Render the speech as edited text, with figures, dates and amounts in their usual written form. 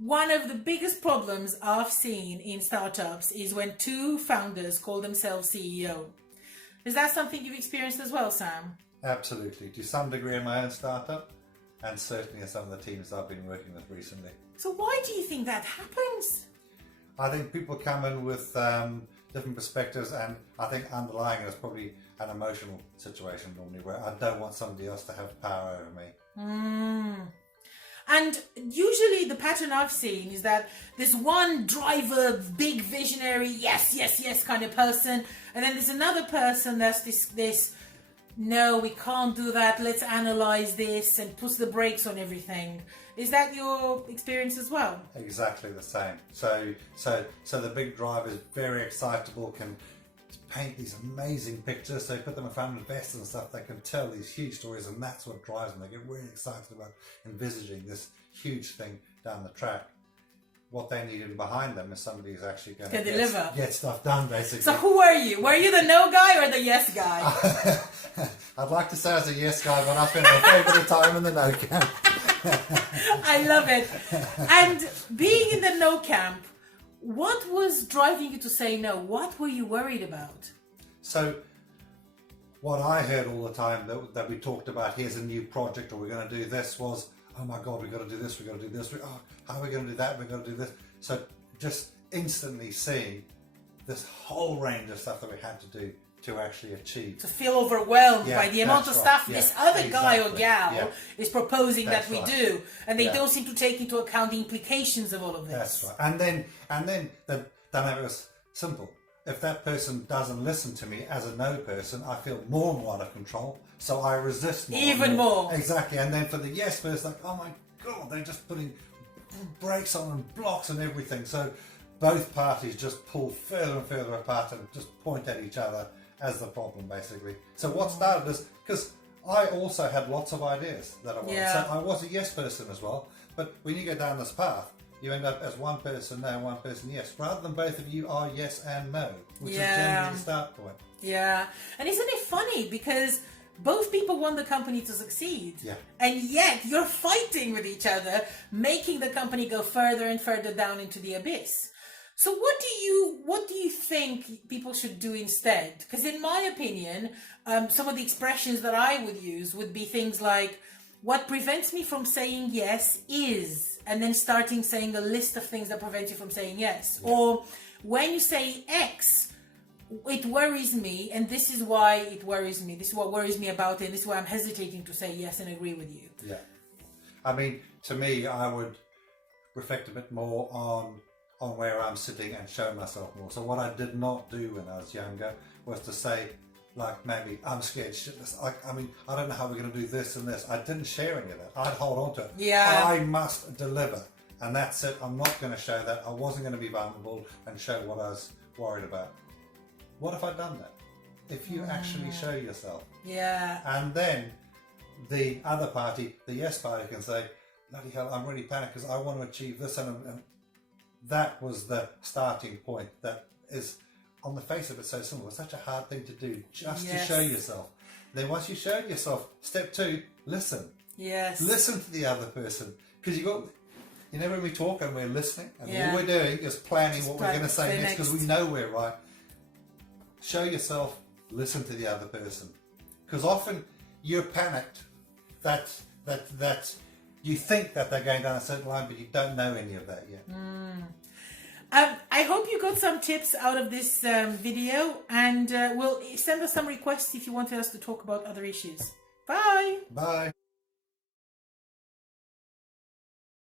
one of the biggest problems I've seen in startups is when two founders call themselves CEO. Is that something you've experienced as well, Sam? Absolutely. To some degree in my own startup, and certainly in some of the teams I've been working with recently. So why do you think that happens? I think people come in with different perspectives, and I think underlying it is probably an emotional situation normally where I don't want somebody else to have power over me. And usually the pattern I've seen is that there's one driver, big visionary, yes kind of person, and then there's another person that's this no, we can't do that, let's analyze this, and puts the brakes on everything. Is that your experience as well? Exactly the same. So the big driver is very excitable, can paint these amazing pictures, so you put them in front of investors and stuff, they can tell these huge stories, and that's what drives them. They get really excited about envisaging this huge thing down the track. What they need in behind them is somebody who's actually going to deliver, get stuff done, basically. So who were you? Were you the no guy or the yes guy? I'd like to say I was a yes guy, but I spent a fair bit of time in the no camp. I love it. And being in the no camp, what was driving you to say no? What were you worried about? So what I heard all the time that we talked about, here's a new project, or we're going to do this, was, oh my God, we've got to do this, we've got to do this, how are we going to do that, we've got to do this. So just instantly seeing this whole range of stuff that we had to do to actually achieve. To feel overwhelmed by the amount of stuff this other guy or gal is proposing that we do, and they don't seem to take into account the implications of all of this. That's right. And then the dynamic was simple. If that person doesn't listen to me as a no person, I feel more and more out of control, so I resist more. Even more. Exactly. And then for the yes person, like, oh my God, they're just putting brakes on and blocks and everything. So both parties just pull further and further apart and just point at each other as the problem, basically. So what started this, because I also had lots of ideas that I wanted. So I was a yes person as well, but when you go down this path, you end up as one person no, one person yes, rather than both of you are yes and no, which is generally the start point. Yeah. And isn't it funny, because both people want the company to succeed, and yet you're fighting with each other, making the company go further and further down into the abyss. So what do you think people should do instead? Because in my opinion, some of the expressions that I would use would be things like, what prevents me from saying yes is, and then starting saying a list of things that prevent you from saying yes. Or when you say X, it worries me, and this is why it worries me. This is what worries me about it. This is why I'm hesitating to say yes and agree with you. Yeah. I mean, to me, I would reflect a bit more on where I'm sitting and show myself more. So what I did not do when I was younger was to say, like, maybe I'm scared shitless. I mean, I don't know how we're going to do this and this. I didn't share any of that. I'd hold on to it. Yeah. I must deliver. And that's it. I'm not going to show that. I wasn't going to be vulnerable and show what I was worried about. What if I'd done that? If you actually show yourself. Yeah. And then the other party, the yes party, can say, bloody hell, I'm really panicked because I want to achieve this. And that was the starting point. That is, on the face of it, so simple. It's such a hard thing to do, just to show yourself. Then once you showed yourself, step 2, listen. Yes. Listen to the other person. Because you know when we talk and we're listening, and all we're doing is planning what we're going to say next because we know we're right. Show yourself, listen to the other person. Because often you're panicked that you think that they're going down a certain line, but you don't know any of that yet. I hope you got some tips out of this video, and we'll send us some requests if you wanted us to talk about other issues. Bye! Bye!